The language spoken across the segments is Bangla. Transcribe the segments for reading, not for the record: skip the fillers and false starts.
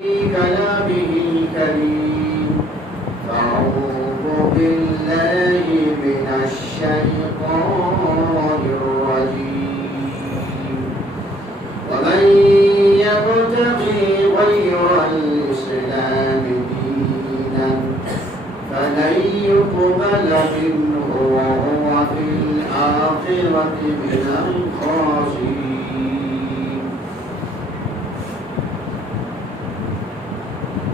كلامه الكريم أعوذ بالله من الشيطان الرجيم ومن يبتغي غير الإسلام دينا فلن يقبل منه وهو في الآخرة من الخاسرين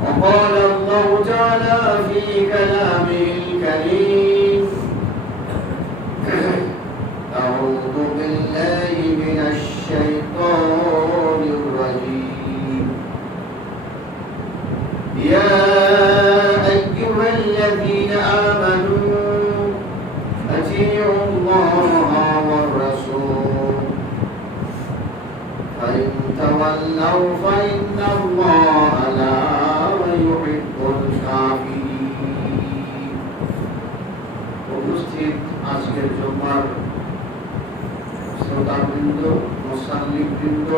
وقال الله تعالى في كلامه الكريم أعوذ بالله من الشيطان الرجيم يا أيها الذين آمنوا أطيعوا الله والرسول فإن تولوا فإن الله لا يحب الكافرين উপস্থিত আজকের জুমার শ্রোতাবৃন্দ, মুসাল্লিবৃন্দ,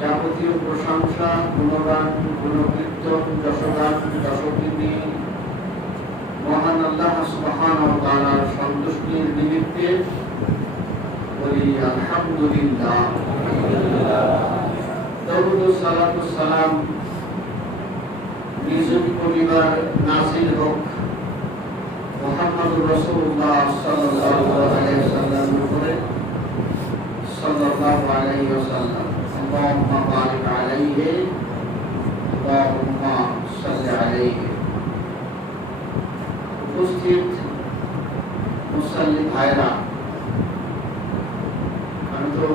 যাবতীয় প্রশংসা, গুণগান, গুণকীর্তন, যশগান, যশকীর্তি মহান আল্লাহ সুবহানাহু ওয়া তাআলার সন্তুষ্টির নিমিত্তে বলি আলহামদুলিল্লাহ। দরুদ ও সালাত ও সালাম নিজ পরিবার নাযিল হোক মুহাম্মদুর রাসূলুল্লাহ সাল্লাল্লাহু আলাইহি ওয়াসাল্লামের উপরে সাল্লাল্লাহু আলাইহি ওয়াসাল্লাম। আল্লাহুম্মা বারিক আলাইহি আল্লাহুম্মা সাল্লি আলাইহি। উপস্থিত মুসাল্লি ভাইরা, আমি তো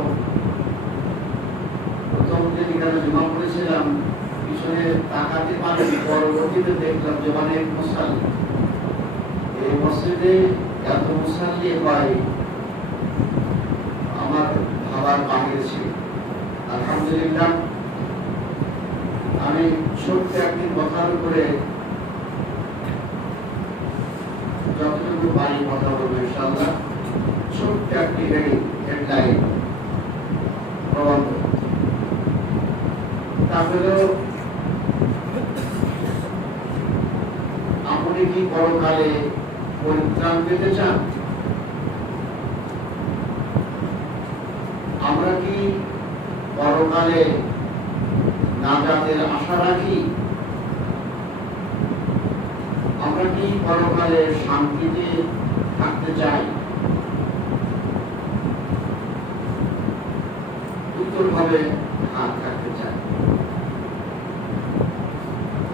প্রথম দিন এখানে জমা করেছিলাম, পিছনে তাকাতে পারিনি, পরবর্তীতে দেখলাম যে অনেক মুসাল্লি। এই মসজিদে এত মুসাল্লি হয় আমার ভাবার বাহিরে ছিল। আলহামদুলিল্লাহ। আমি ছোট্ট একটি কথার উপরে যতটুকু পারি কথা বলবো ইনশাআল্লাহ। ছোট্ট একটি হেডলাইন প্রবন্ধ, তাহলে আপনি কি পরকালে পরিত্রাণ পেতে চান? আমরা কি পরকালে নাজাতের আশা রাখি? আমরা কি পরকালে শান্তিতে থাকতে চাই? উত্তর হবে হ্যাঁ, থাকতে চাই।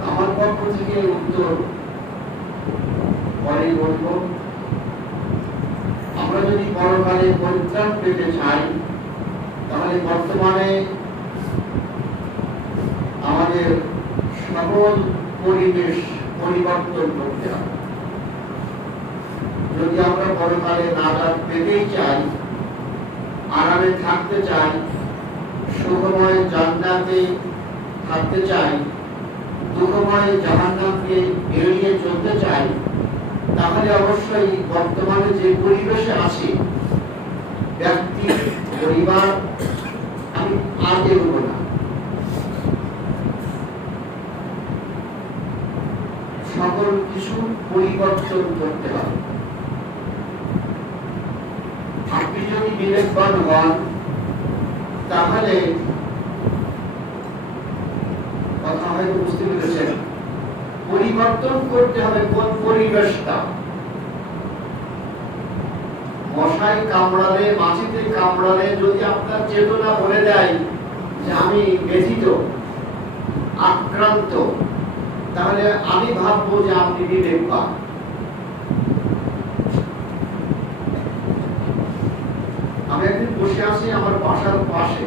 আমার পক্ষ থেকে উত্তর পরে বলবো। আমরা যদি পরকালে পরিত্রাণ পেতে চাই, তাহলে বর্তমানে আমাদের সকল পরিবেশ পরিবর্তন করতে হবে। যদি আমরা পরকালে নাজাত পেতেই চাই, আরামে থাকতে চাই, সুখময় জান্নাতে থাকতে চাই, দুঃখময় জাহান্নামকে এড়িয়ে চলতে চাই, তাহলে অবশ্যই বর্তমানে যে পরিবেশে আছি, ব্যক্তি, পরিবার, আমি আগে হব না, সকল কিছু পরিবর্তন করতে হবে। আপনি যদি বিবেকবান হন, তাহলে কথা হয়তো বুঝতে পেরেছেন, পরিবর্তন করতে হবে কোন পরিবেশটা। মশায় কামড়ালে, মাছিতে কামড়ালে যদি আপনার চেতনা বলে দেয় যে আমি ব্যথিত, আক্রান্ত, তাহলে আমি ভাববো যে আপনি বিবেকবান। আমি একদিন বসে আছি আমার বাসার পাশে,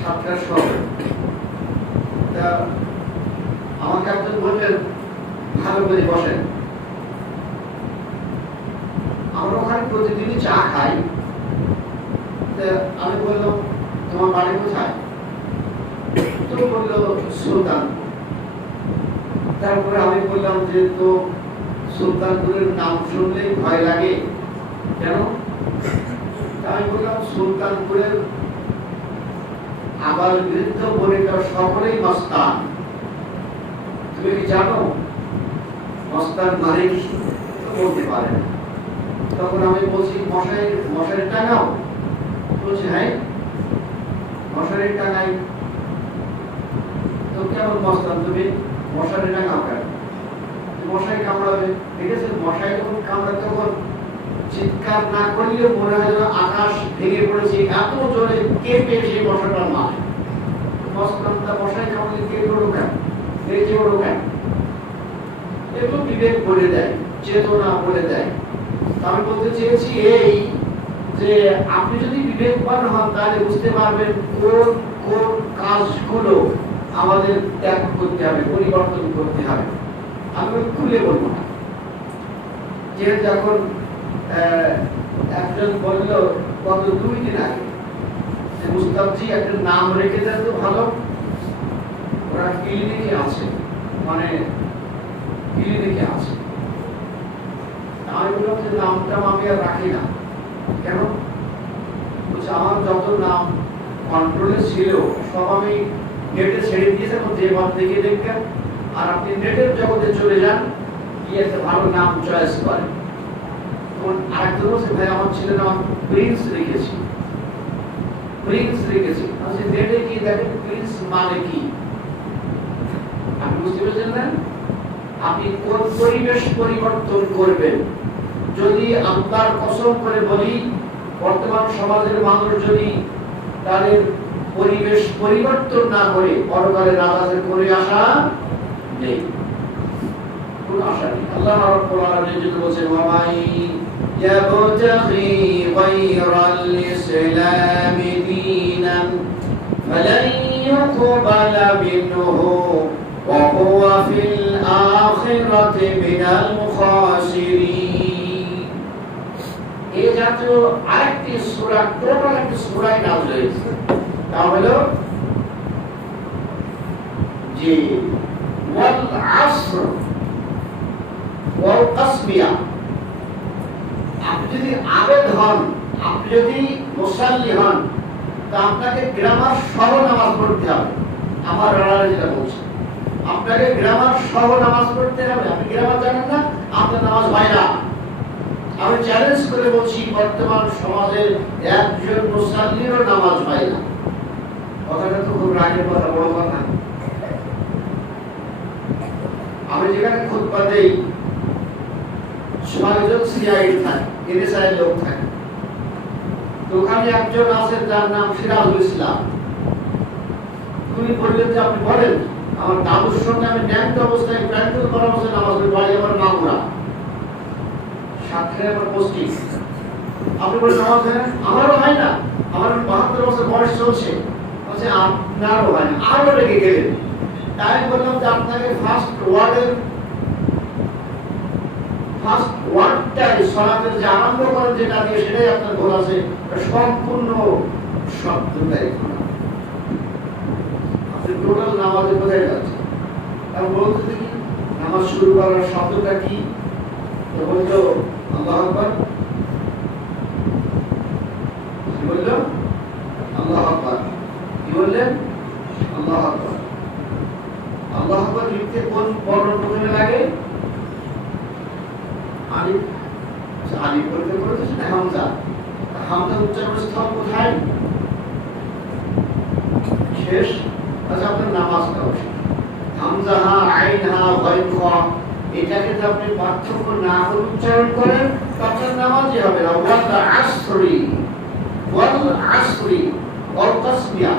7টার সময়। আমাকে একজন বললেন ভালো করে বসেন। আমরা ওখানে প্রতিদিনই চা খাই। আমি বললাম তোমার বাড়ি কোথায়? তো বললো সুলতানপুর। তারপরে আমি বললাম যে তো সুলতানপুরের নাম শুনলেই ভয় লাগে কেন? আমি বললাম সুলতানপুরের আবার বৃদ্ধ বনিতা সকলেই মস্তান। তুমি কি জানো মস্তান মানে কি? বলতে পারে না। তখন আমি বলছি মশারি টাঙাও। বলছে হ্যাঁ মশারি টাঙাই। তো কেমন মস্তান তুমি, মশারি টাঙাও কেন? মশাই কামড়াবে। ঠিক আছে, মশাই যখন কামড়াবে তখন চিৎকার না করলেও মনে হয় যেন আকাশ ভেঙে পড়েছে, এত জোরে কেঁপে সেই মশাটার মারে। মস্তানটা মশাই কামড়ালে কে করো কেন, বেঁচে ওড়ো কেন? এগুলো বিবেক বলে দেয়, চেতনা বলে দেয়। আমি বলতে চেয়েছি এই যে আপনি যদি বিবেকবান হন তাহলে বুঝতে পারবেন কোন কোন কাজগুলো আমাদের ত্যাগ করতে হবে, পরিবর্তন করতে হবে। আমি খুলে বলবো না। যেহেতু এখন একজন বলল গত 2 দিন আগে যে মুস্তাফজি একটা নাম রেখে দেন তো ভালো, ওরা ক্লিনিকে আছে, মানে ক্লিনিকে আছে। আমি বললাম যে নামটা আমি আর রাখি না। কেন? বলছে আমার যত নাম কন্ট্রোলে ছিল সব আমি নেটে ছেড়ে দিয়েছি, এখন যে বাদ দেখে দেখবেন। আর আপনি নেটের জগতে চলে যান, গিয়ে একটা ভালো নাম চয়েস করেন। তখন আরেকজন বলছে ভাই আমার ছেলের নাম প্রিন্স রেখেছি, প্রিন্স রেখেছি। আচ্ছা নেটে গিয়ে দেখেন প্রিন্স মানে কি। আপনি বুঝতে পেরেছেন না? আপনি কোন পরিবেশ পরিবর্তন করবেন। যদি আল্লাহর কসম করে বলি বর্তমান সমাজের মানুষ যদি তাদের পরিবেশ পরিবর্তন না করে পরকালে নাজাতের করে আসা নেই, কোন আশা নেই। আল্লাহ রাব্বুল আলামিন যদি বলেন ওয়ামাই ইয়াবতাগি গায়রাল ইসলাম দীনান ফালান ইউকবালা মিনহু ওয়া হুয়া ফিল আখিরাতি মিনাল মুখাসিরিন। এই জাতীয় আরেকটি সূরা, টোটাল একটি সূরাই নাযিল হয়েছে, তা হলো যে ওয়াল আসর ওয়াল কাসমিয়া। আপনি যদি আবেদ হন, আপনি যদি মুসাল্লি হন, তা আপনাকে গ্রামার সহ নামাজ পড়তে হবে। আমার রাড়ারে যেটা বলছে, আপনাকে গ্রামার সহ নামাজ পড়তে হবে। আপনি গ্রামার জানেন না, আপনার নামাজ হয় না। আমি চ্যালেঞ্জ করে বলছি বর্তমান সমাজের একজন মুসাল্লিরও নামাজ হয় না। কথাটা তো খুব রাগের কথা, বড় কথা। আমি যেখানে খুতবা দেই 6 জন সিআইডি থাকে, এনএসআই লোক থাকে। তো ওখানে একজন আছে যার নাম সিরাজুল ইসলাম। তুমি বললেন যে আপনি বলেন, আমার দাদুর সঙ্গে আমি ন্যাংট অবস্থায় প্র্যাকটিস করা অবস্থায় নামাজ পড়ি, বাড়ি আমার মাগুরা, সাতক্ষীরায় আমার পোস্টিং। আপনি বলেন নামাজ হয় না? আমারও হয় না, আমার 72 বছর বয়স চলছে। বলছে আপনারও হয় না, আরও রেগে গেলেন। তাই বললাম যে আপনাকে ফার্স্ট ওয়ার্ডটাই সালাতের যে আরম্ভ করেন যেটা দিয়ে, সেটাই আপনার ভুল আছে। সম্পূর্ণ শব্দটাই ভুল। আপনি টোটাল নামাজে কোথায় যাচ্ছে? আর বলতে দেখি নামাজ শুরু করার শব্দটা কি? তো বলতো আল্লাহু আকবার। কি বললো? আল্লাহু আকবার। কি বললেন? আল্লাহু আকবার। আল্লাহু আকবার লিখতে কোন বর্ণ প্রথমে লাগে? আলিফ। আলিফ বলতে বলতে সেটা হামজা। হামজা উচ্চারণ স্থল কোথায়? শেষ। আচ্ছা আপনার নামাজটা হামজা হা, আইন হা, গইন খ, এটাকে যদি আপনি পার্থক্য না করে উচ্চারণ করেন আপনার নামাজই হবে না। ওয়াল আসরি, ওয়াল আসরি, ওয়াল তাসমিয়া।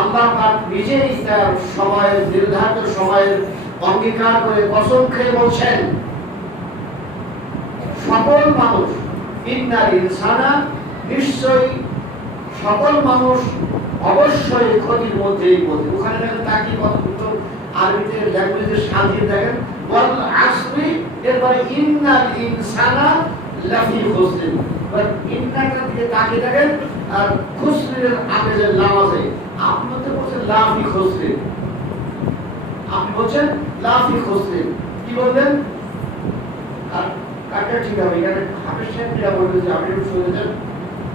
আল্লাহ পাক নিজেই তার সময়ের নির্ধারিত সময়ের অঙ্গীকার করে কসম খেয়ে বলছেন সকল মানুষ, ইন্নাল ইনসানা, নিশ্চয়ই সকল মানুষ অবশ্যই ক্ষতির মধ্যেই পড়বে। ওখানে দেখেন তাকি কত আরবিতে ল্যাঙ্গুয়েজে সাজিয়ে দেখেন ওয়াল আসরি, এরপরে ইন্নাল ইনসানা লাফি খুসরিন। বাট ইন্নাটা দিকে তাকিয়ে দেখেন আর খুসরিনের আগে যে লাম আছে, আপনি তো বলছেন লাফি খুসরিন, আপনি বলছেন লাফি খুসরিন। কি বললেন? আর কাটা ঠিক হবে। এখানে হাফেজ সাহেব যেটা বলবেন যে আপনি একটু শুনে যান,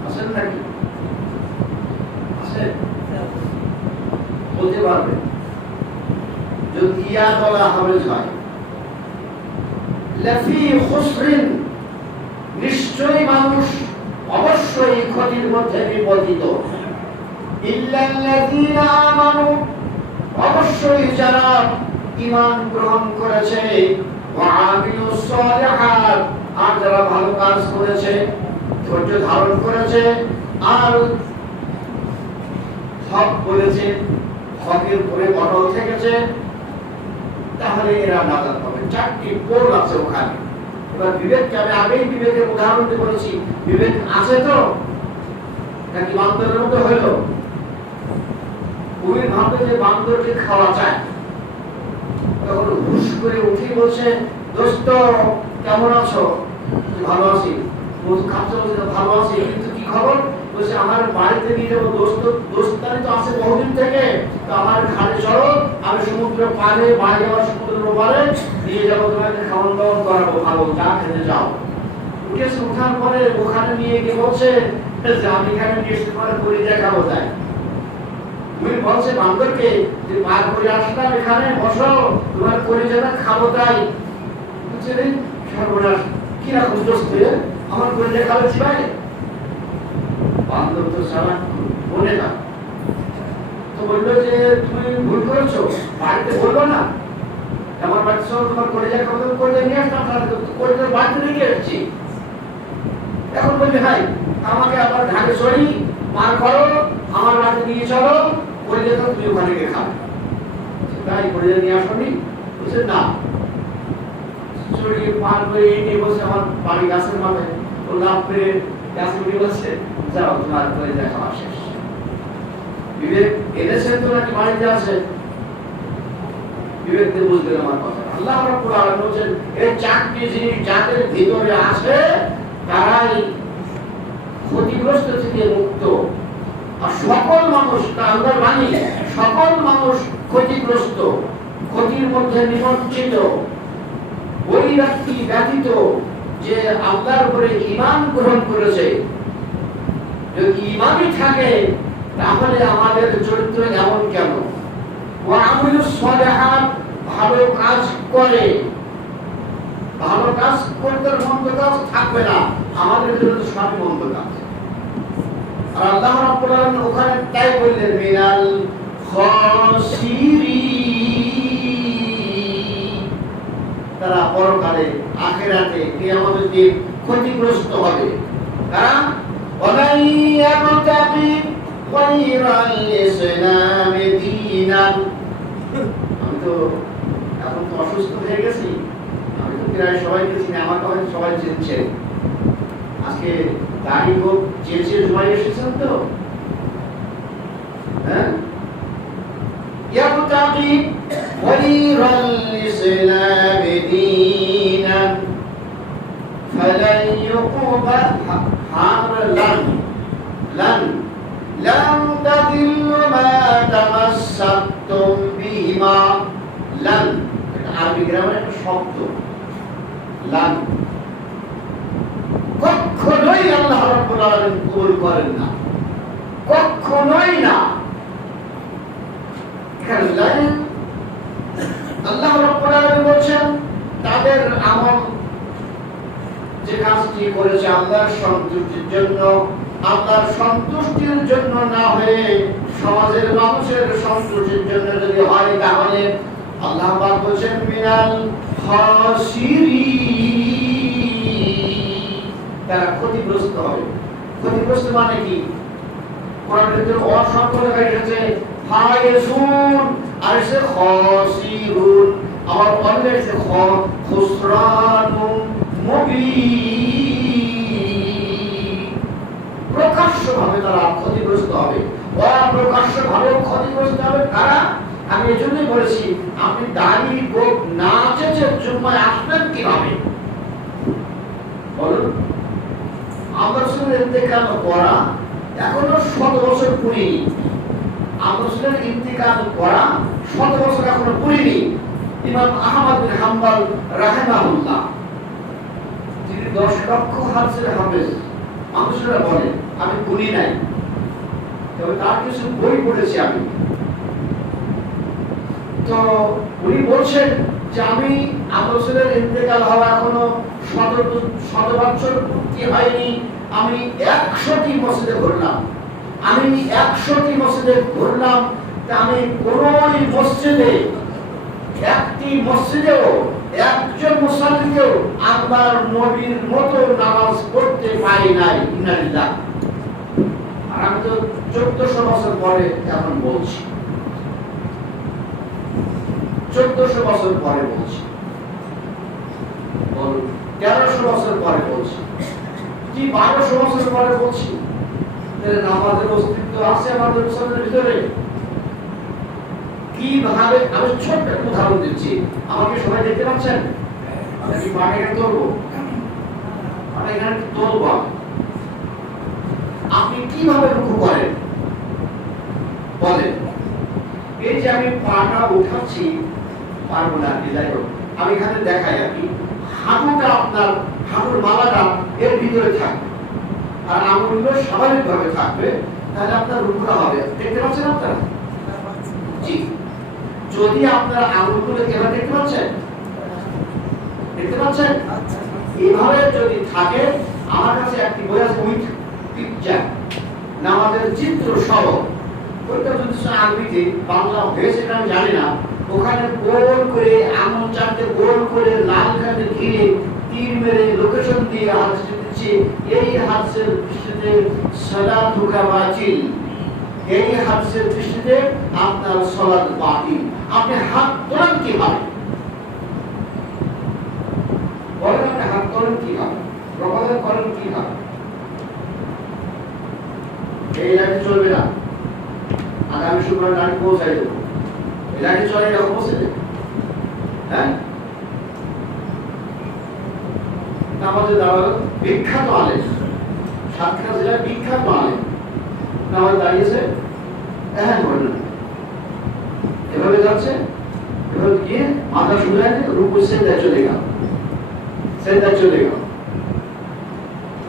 আসেন নাকি? আসেন? বলতে পারবে যদি ইয়া বলা হবে হয় লাফি খুসরিন, নিশ্চয়ই মানুষ অবশ্যই ক্ষতির মধ্যে নিপতিত। ইল্লাল্লাযীনা আমানু, অবশ্যই যারা ঈমান গ্রহণ করেছে, ওয়া আমিলুস সালিহাত, আর যারা ভালো কাজ করেছে, ধৈর্য ধারণ করেছে, আর হক বলেছে, হকের উপরে অটল থেকেছে, তাহলে এরা নাজাত পাবে। চারটি পোল আছে ওখানে। এবার বিবেককে আমি আগেই বিবেকের উদাহরণ দিয়ে বলেছি, বিবেক আছে তো নাকি বান্দরের মতো হইল? কুমির ভাববে যে বান্দরকে খাওয়া চায়, তখন হুশ করে উঠি বলছে, দোস্ত কেমন আছো? ভালো আছি। খাচ্ছ ভালো আছি, কিন্তু কি খবর? বলছে আমার বাড়িতে নিয়ে যাবো, দোস্তানি তো আছে বহুদিন থেকে, তো আমার ঘাটে চলো, আমি সমুদ্র পাড়ে বাইরে যাওয়ার সমুদ্র পাড়ে নিয়ে যাবো, তোমাকে খাওয়ান দাওয়ান করাবো, ভালো চা খেতে যাও। উঠেছে, উঠার পরে ওখানে নিয়ে গিয়ে বলছে যে আমি এখানে নিয়ে এসে তোমার কলিজা খাবো। তাই তুমি বলছে বান্দরকে যে পার করে আসলাম, এখানে বসো, তোমার কলিজাটা খাবো। তাই বলছে রে সর্বনাশ, কিরকম দোস্ত, আমার কলিজা খাওয়াচ্ছি ভাই? বান্দর তো সারা বলে না, তো বললো যে তুমি ভুল করেছো, বাড়িতে বললো না, আমার বাড়িতে সব তোমার কলিজা খাবো, কলিজা নিয়ে আসলাম, কলিজা বাড়িতে রেখে এসেছি। এখন বলবে ভাই আমাকে আবার ঢাকে সরি পার করো, আমার বাড়িতে নিয়ে চলো, কলিজা তো তুমি ওখানে গিয়ে খাবে। তাই কলিজা নিয়ে আসনি? বলছে না। সরিয়ে পার করে এনে বসে আমার বাড়ি গাছের মাথায়, ও লাভ করে গাছে উঠে বলছে যাও তোমার কলিজা খাওয়া শেষ। বিবেক এনেছেন তো নাকি বাড়িতে আছে? বিবেক দিয়ে বুঝবেন আমার কথা। আল্লাহ রাব্বুল আলামিন বলেন এই চারটি জিনিস যাদের ভিতরে আছে তারাই ক্ষতিগ্রস্ত থেকে মুক্ত। আর সকল মানুষ, তা আল্লাহর বাণী, সকল মানুষ ক্ষতিগ্রস্ত, ক্ষতির মধ্যে নিমজ্জিত। ওই ব্যক্তি ব্যতীত যে আল্লাহর উপরে ঈমান গ্রহণ করেছে। যদি ঈমানই থাকে তাহলে আমাদের চরিত্র এমন কেন? ওয়া আমিলুস সালিহাত, ভালো কাজ করে, ভালো কাজ করতে মন্দ কাজ থাকবে না, আমাদের জন্য সবই মন্দ কাজ। আর আল্লাহ রাব্বুল আলামিন ওখানে তাই বললেন মিনাল খাসিরিন, তারা পরকালে আখিরাতে কিয়ামতের দিন ক্ষতিগ্রস্ত হবে। কারণ ওয়ালাই ইয়াবতাগি গায়রাল ইসলাম দীনান। আমি তো এখন তো অসুস্থ হয়ে গেছি, আমি তো প্রায় সবাইকে চিনি, আমাকে হয়তো সবাই চিনছে। আজকে দাড়ি হোক চেয়েছে সবাই এসেছেন তো, হ্যাঁ? ইয়াবতাগি গায়রাল ইসলাম দীনান ফালান ইউকবাল লান তাদিল্লু মা তামাসসাকতুম বিহিমা। লান এটা আরবি গ্রামারে একটা শব্দ। লান কখনোই আল্লাহ রাব্বুল আলামিন কবুল করেন না, কখনোই না। এখানে লান আল্লাহ রাব্বুল আলামিন বলছেন তাদের আমল যে কাজটি করেছে আল্লাহর সন্তুষ্টির জন্য, আল্লাহর সন্তুষ্টির জন্য না হয়ে সমাজের মানুষের সন্তুষ্টির জন্য যদি হয় তাহলে আল্লাহ পাক বলেন মিনাল খাসিরিন, তারা ক্ষতিগ্রস্ত হবে। ক্ষতিগ্রস্ত মানে কি? কোরআনের ভিতরে অসংখ্য লেখা এসেছে ফায়েসুন, আর এসে খাসিরুন, আবার অন্য এসে খুসরানুন মুবিন। প্রকাশ্যভাবে তারা ক্ষতিগ্রস্ত হবে, অপ্রকাশ্যভাবে ক্ষতিগ্রস্ত হবে। কারা? আমি এজন্যই বলেছি আপনি দাড়ি গোঁফ না চেঁচে জুম্মায় আসবেন কিভাবে বলুন? আমরা রাসূলের ইন্তেকাল করা এখনো 100 বছর পুরিনি। আমরা রাসূলের ইন্তেকাল করা 100 বছর এখনো পুরিনি। ইমাম আহমদ বিন হাম্বল রাহিমাহুল্লাহ, তিনি 10 লক্ষ হাদিসের হাফেজ, মানুষরা বলে আমি গুনি নাই, তবে তার কিছু বই পড়েছি আমি। তো উনি বলছেন যে আমি আবু বকরের ইন্তেকাল হওয়া এখনো ১০ বছর পূর্তি হয়নি, আমি ১০০টি মসজিদে ঘুরলাম, আমি ১০০টি মসজিদে ঘুরলাম, তা আমি কোনোই মসজিদে, একটি মসজিদেও একজন মুসল্লিকেও আল্লাহর নবীর মতো নামাজ পড়তে পারি নাই। ইন্নালিল্লাহ। আর আমি তো ১৪০০ বছর পরে এখন বলছি, ১৪০০ বছর পরে বলছি, ১৩০০ বছর পরে বলছি, কি ১২০০ বছর পরে বলছি। নামাজের অস্তিত্ব আছে আমাদের মুসলমানের ভিতরে। কিভাবে, আমি ছোট্ট একটা উদাহরণ দিচ্ছি, আমাকে সবাই দেখতে পাচ্ছেন? আমি কি পাটা এখানে তুলবো? পাটা এখানে তুলবো। আপনি কিভাবে রুকু করেন বলেন? এই যে আমি পাটা উঠাচ্ছি, পারবো না, যাই হোক আমি এখানে দেখাই আর কি, হাঁটুটা আপনার, হাঁটুর মালাটা এর ভিতরে থাকবে আর আঙুলগুলো স্বাভাবিকভাবে থাকবে, তাহলে আপনার রুকুটা হবে। দেখতে পাচ্ছেন আপনারা? জি। যদি আপনার আঙুলগুলো এভাবে দেখতে পাচ্ছেন, দেখতে পাচ্ছেন, এইভাবে যদি থাকে, আমার কাছে একটি বই আছে উইথ পিকচার, নামাজের চিত্র সহ, ওইটা যদি আরবিতে বাংলা হয়েছে এটা আমি জানি না, ওখানে গোল করে আঙুল চারটে গোল করে লাল কাঠে ঘিরে তীর মেরে লোকেশন দিয়ে হাত দিচ্ছে, এই হাতের দৃষ্টিতে সালাতুকা বাতিল, এই হাদিসের দৃষ্টিতে আপনার সালাত বাতিল। আপনি হাত তোলেন কিভাবে? বলেন, আপনি হাত তোলেন কিভাবে, প্রবাদন করেন কিভাবে? এই লাইনে চলবে না, আগামী শুক্রবার লাইন পৌঁছাই দেবো। এই লাইনে চলে এরকম পৌঁছে দেবে। হ্যাঁ, আমাদের দাঁড়ালো বিখ্যাত আলেম, সাতক্ষীরা জেলার বিখ্যাত আলেম নামাজ দাঁড়িয়েছে, হ্যাঁ বললেন এভাবে যাচ্ছে, এভাবে গিয়ে মাথা শুধায় রুকু সেজদায় চলে গেল, সেজদায় চলে গেল,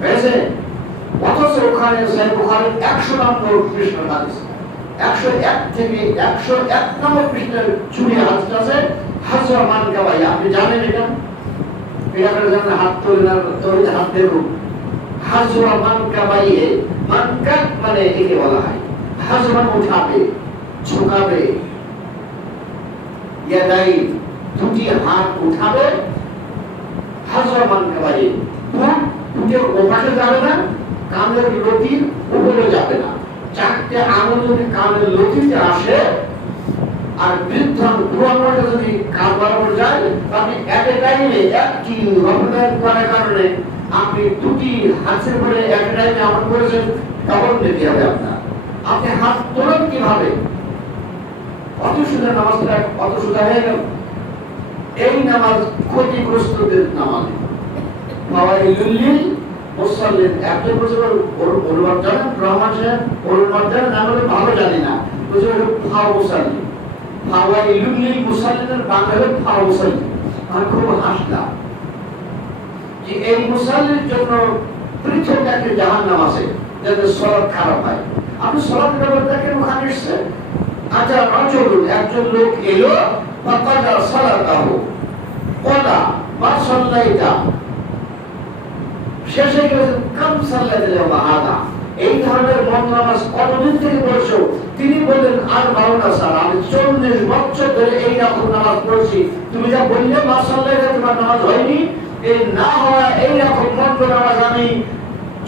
হয়েছে। অথচ ওখানে সহিহ বুখারী ১০০ নম্বর পৃষ্ঠার হাদিস, ১০১ থেকে ১০১ নম্বর পৃষ্ঠার চুরি হাদিস আছে, হাজরা মান কাবাই। আপনি জানেন এটা? এটা করে জানেন, হাত তোলেন আর তোলে হাত দেব, হাজরা মান কাবাই। মানকাব মানে একে বলা হয় হাজমান, উঠাবে, ঝুঁকাবে, ইয়াদাই দুটি হাত উঠাবে, হাজরা মান কাবাই। বুকের ওপাশে যাবে না, কানের লতির উপরে যাবে না, চারটে আঙুল যদি কানের লতিতে আসে আর বৃদ্ধ দুয়ারটা যদি কান বরাবর যায়, তাহলে এক টাইমে একটি রকমের করার কারণে আপনি দুটি হাতের পরে এক টাইমে আমল করেছেন, তখন দেখতে হবে আপনার। আপনি হাত তোলেন কিভাবে? অত সুন্দর নামাজটা অত সুন্দর হয়ে গেল। এই নামাজ ক্ষতিগ্রস্তদের নামাজ। ফাওয়াইলুল মুসাল্লিন, একজন বলছে অনুবাদ জানেন, রহমান সাহেব অনুবাদ জানেন, না বলে ভালো জানি না, বলছে ফাও মুসাল্লিন, ফাওয়াইলুল মুসাল্লিনের বাংলা হলো ফাও মুসাল্লিন। আমি খুব হাসলাম যে এই মুসাল্লির জন্য পৃথক একটা জাহান্নাম আছে, যাদের সালাত খারাপ হয়। আপনি সালাতের ব্যাপারে দেখেন, ওখানে এসছে আচ্ছা রাজুলুন, একজন লোক এলো, ফাকাদা সালাতাহু ওয়ালা মা সাল্লাইতা, শেষে গেলেন কাম সাল্লাইতা ওয়াহাদা, এই ধরনের মন নামাজ কতদিন থেকে পড়ছো? তিনি বললেন আর 12টা সাল, আমি 40 বছর ধরে এই রকম নামাজ পড়ছি। তুমি যা বললে মা সাল্লাইতা তোমার নামাজ হয়নি, এই না হওয়া এই রকম মন্দ নামাজ আমি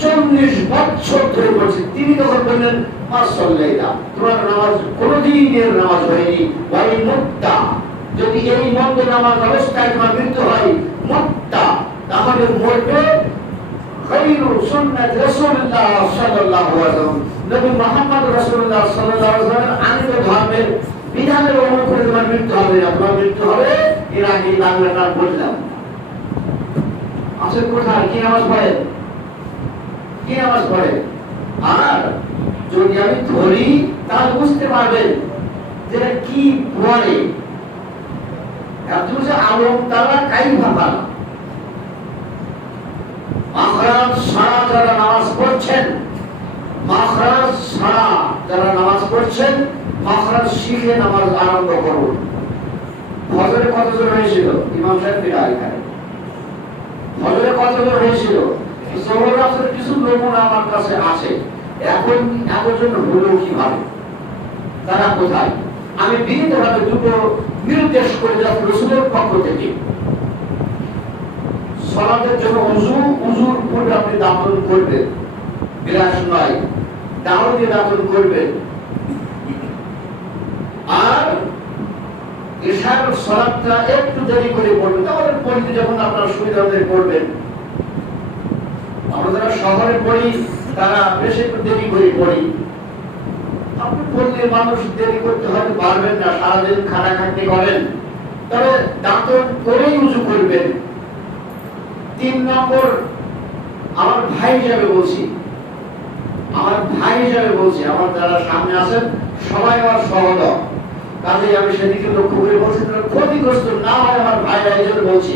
40 বছর ধরে পড়ছি। তিনি তখন বললেন মা সাল্লাইতা, তোমার নামাজ কোনদিনের নামাজ হয়নি। ওয়াই মুত্তা, যদি এই মন্দ নামাজ অবস্থায় তোমার মৃত্যু হয়, মুত্তা তাহলে মরবে খায়রু সুন্নাত রাসূলুল্লাহ সাল্লাল্লাহু আলাইহি ওয়াসাল্লাম, নবী মুহাম্মদ রাসূলুল্লাহ সাল্লাল্লাহু আলাইহি ওয়াসাল্লামের আনিত ধর্মের বিধানের অনুকূলে তোমার মৃত্যু হবে না, তোমার মৃত্যু হবে এর আগে বাংলাটা বললাম। আসল কোথায় কি নামাজ পড়ে, কি নামাজ পড়ে? আর যদি আমি ধরি তাহলে বুঝতে পারবেন যে কি পড়ে। একদম যে আলম তারা কাইফা পালা, মাখরাজ ছাড়া যারা নামাজ পড়ছেন, মাখরাজ ছাড়া যারা নামাজ পড়ছেন, মাখরাজ শিখে নামাজ আরম্ভ করুন। ফজরে কতজন হয়েছিল? ইমাম সাহেব বিদায় এখানে। ফজরে কতজন হয়েছিল? জোহর আসরের কিছু নমুনা আমার কাছে আছে। এখন এতজন হলো কিভাবে? তারা কোথায়? আমি বিনীতভাবে দুটো নির্দেশ করে যাচ্ছি রাসূলের পক্ষ থেকে। সালাতের জন্য উযুর পূর্বে আপনি দাফন করবেন, বিলাস নয়, দাও দিয়ে দাফন করবেন। আর ইশার সালাতটা একটু দেরি করে পড়বেন, তাহলে পড়তে যখন আপনার সুবিধা হলে পড়বেন। আমরা যারা শহরে পড়ি তারা বেশি একটু দেরি করে পড়ি। আপনি পড়লে মানুষ দেরি করতে হয়তো পারবেন না, সারাদিন খাটাখাটনি করেন, তবে দাঁতন করেই উযু করবেন। 3 নম্বর, আমার ভাই হিসাবে বলছি, আমার যারা সামনে আছেন সবাই আমার সহোদর, কাজে আমি সেদিকে লক্ষ্য করে বলছি ক্ষতিগ্রস্ত না হয় আমার ভাইরা, এই জন্য বলছি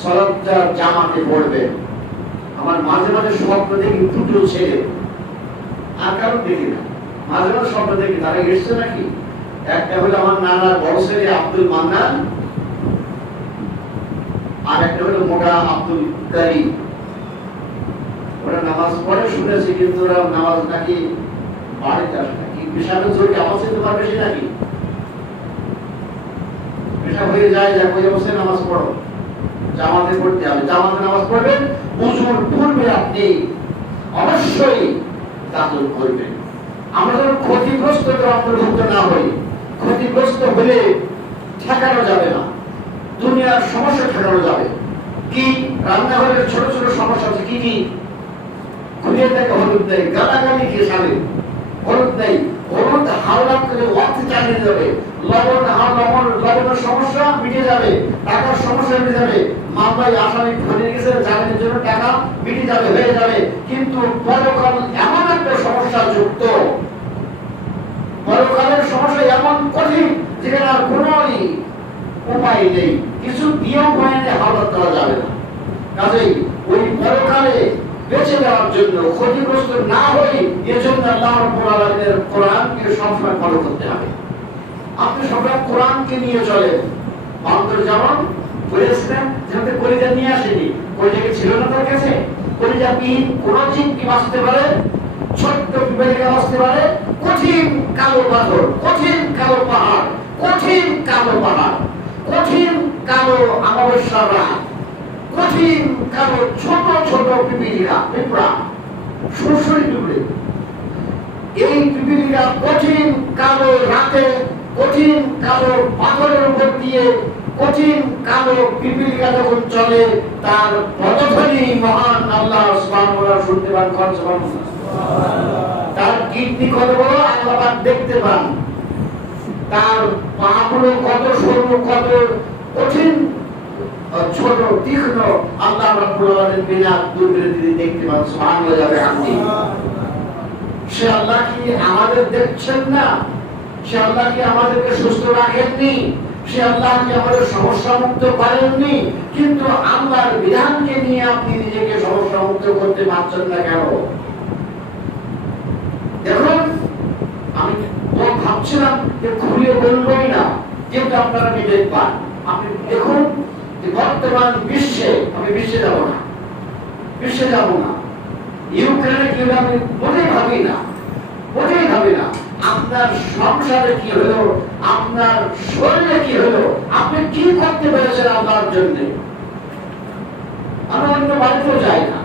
সালাতটা জামাতে পড়বে। আমার মাঝে মাঝে স্বপ্ন দেখি দুটো ছেলে, আর কারণ দেখি না, মাঝে মাঝে স্বপ্ন দেখি তারা এসছে নাকি। একটা হলো আমার নানার বড় ছেলে আব্দুল মান্নান, আর একটা হলো মোটা আব্দুল কারীম। ওরা নামাজ পড়ে শুনেছি, কিন্তু ওরা নামাজ নাকি বাড়িতে আসে নাকি পেশাবের জোরে আমার সাথে তোমার বেশি নাকি পেশা হয়ে যায়, যা ওই অবস্থায় নামাজ পড়ো, জামাতে পড়তে হবে। জামাতে নামাজ পড়বেন, উযুর পূর্বে আপনি অবশ্যই দাফন করবেন। আমরা যেন ক্ষতিগ্রস্ত অন্তর্ভুক্ত না হই। ক্ষতিগ্রস্ত হলে ঠেকানো যাবে না, দুনিয়ার সমস্যা ঠেকানো যাবে। কি রান্নাঘরের ছোট ছোট সমস্যা আছে, কি কি? খুঁজে দেখে হলুদ নেই, গালাগালি খেয়ে সাবে হলুদ নেই, হলুদ হাওলাত করে অর্থ চালিয়ে যাবে। লবণের সমস্যা মিটে যাবে, টাকার সমস্যা মিটে যাবে, মামলায় আসামি ধরে গেছে জামিনের জন্য টাকা মিটে যাবে, হয়ে যাবে। কিন্তু পরকাল এমন একটা সমস্যা যুক্ত, পরকালের সমস্যা এমন কঠিন যেখানে আর কোনো উপায় নেই, কিছু দিয়েও উপায়ে হাওলাত করা যাবে না। কাজেই ওই পরকালে বেঁচে যাওয়ার জন্য, ক্ষতিগ্রস্ত না হই, এজন্য আল্লাহ রাব্বুল আলামিনের কোরআনকে সবসময় ফলো করতে হবে। আপনি সবাই কোরআনকে নিয়ে চলেন। অন্তর যেমন বলেছিলেন যাতে কলিজা নিয়ে আসেনি, কলিজাকে ছিল না তার কাছে। কলিজা বিহীন কোন জীব কি বাঁচতে পারে? ছোট্ট বিবেকে বাঁচতে পারে? কঠিন কালো পাথর, কঠিন কালো পাহাড়, কঠিন কালো পাহাড়, কঠিন কালো অমাবস্যার রাত, কঠিন কালো ছোট ছোট পিঁপড়া, সুরসুরি পিঁপড়ে, এই পিঁপড়া কঠিন কালো রাতে, কঠিন কালো পাথরের উপর দিয়ে, কঠিন কালো পিঁপড়া যখন চলে, তার পদধ্বনি মহান আল্লাহ সুবহানাহু ওয়া তাআলা শুনতে পান, তার কীর্তি কত বড় আল্লাহ পাক দেখতে পান, তার পাগুলো কত সরু, কত কঠিন, ছোট তীক্ষ্ণ, আল্লাহ রাব্বুল আলামিন বিনা দুর্বিনীতি দেখতে পান। সুবহানাল্লাহ। সে আল্লাহ কি আমাদের দেখছেন না? সে আল্লাহ কি আমাদেরকে সুস্থ রাখেননি? সে আল্লাহ কি আমাদের সমস্যা মুক্ত করেননি? কিন্তু আল্লাহর বিধানকে নিয়ে আপনি নিজেকে সমস্যা মুক্ত করতে পারছেন না কেন? দেখুন, আমি ভাবছিলাম যে খুলে বলবোই না, কিন্তু আপনারা বিবেক পান। আপনি দেখুন বর্তমান বিশ্বে, আমি বিশ্বে যাব না, ইউক্রেনে কি হলো আমি মোটেই ভাবি না। আপনার সংসারে কি হলো, আপনার শরীরে কি হলো, আপনি কি করতে পেরেছেন আল্লাহর জন্য? আমি অন্য বাড়িতেও যাই না,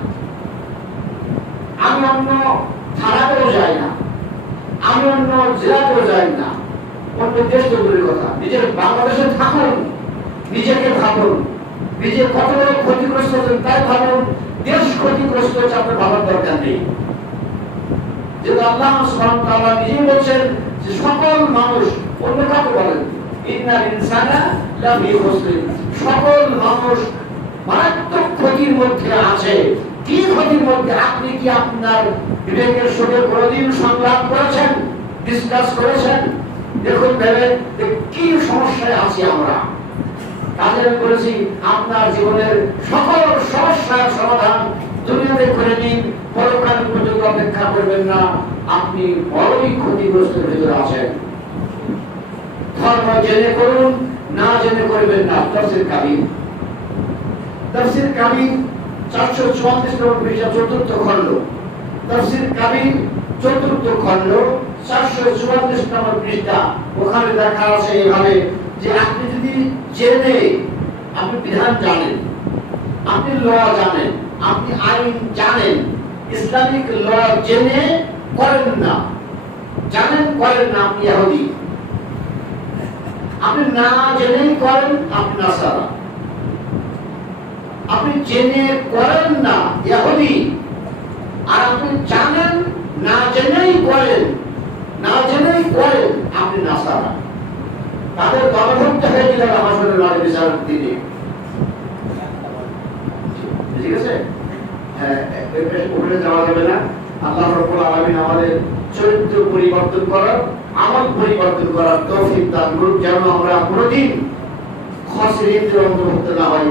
আমি অন্য থানাতেও যাই না, আমি অন্য জেলাতেও যাই না, অন্য দেশ তো দূরের কথা, নিজের বাংলাদেশে থাকুন, নিজেকে ভাবুন, নিজে কত বড় ক্ষতিগ্রস্ত হচ্ছেন তাই ভাবুন। দেশ ক্ষতিগ্রস্ত হচ্ছে, আপনার ভাবার দরকার নেই। যেহেতু আল্লাহ সুবহানাহু ওয়া তাআলা নিজেই বলছেন যে সকল মানুষ, অন্য কাউকে বলেন ইন্নাল ইনসানা লাফি খুসর, সকল মানুষ মারাত্মক ক্ষতির মধ্যে আছে। কি ক্ষতির মধ্যে? আপনি কি আপনার বিবেকের সঙ্গে কোনদিন সংলাপ করেছেন, ডিসকাস করেছেন? দেখুন ভেবে কি সমস্যায় আছি আমরা। কাজে আমি বলেছি আপনার জীবনের সকল সমস্যার সমাধান দুনিয়াতে করে নিন, পরকাল পর্যন্ত অপেক্ষা করবেন না। আপনি বড়ই ক্ষতিগ্রস্তের ভিতরে আছেন। ধর্ম জেনে করুন, না জেনে করবেন না। তাফসীর কাবীর, তাফসীর কাবীর 444 নম্বর পৃষ্ঠা 4th খণ্ড, তাফসীর কাবীর 4th খণ্ড 444 নম্বর পৃষ্ঠা। ওখানে দেখা আছে এভাবে যে আপনি যদি জেনে, আপনি বিধান জানেন, আপনি ল জানেন, আপনি আইন জানেন, ইসলামিক ল জেনে করেন না, জানেন করেন না, আপনি ইহুদি। আপনি না জেনেই করেন, আপনি নাসারা। আপনি জেনে করেন না, ইহুদি। আর আপনি জানেন, না জেনেই করেন, না জেনেই করেন, আপনি নাসারা। তাদের দলভুক্ত হয়ে গেলেন হাসরের মাঠে বিচারের দিনে। ঠিক আছে? হ্যাঁ, ওখানে যাওয়া যাবে না। আল্লাহ রাব্বুল আলামিন আমাদের চরিত্র পরিবর্তন করার, আমল পরিবর্তন করার তৌফিক দান করুন, যেন আমরা কোনদিন খাসিরিনদের অন্তর্ভুক্ত না হই।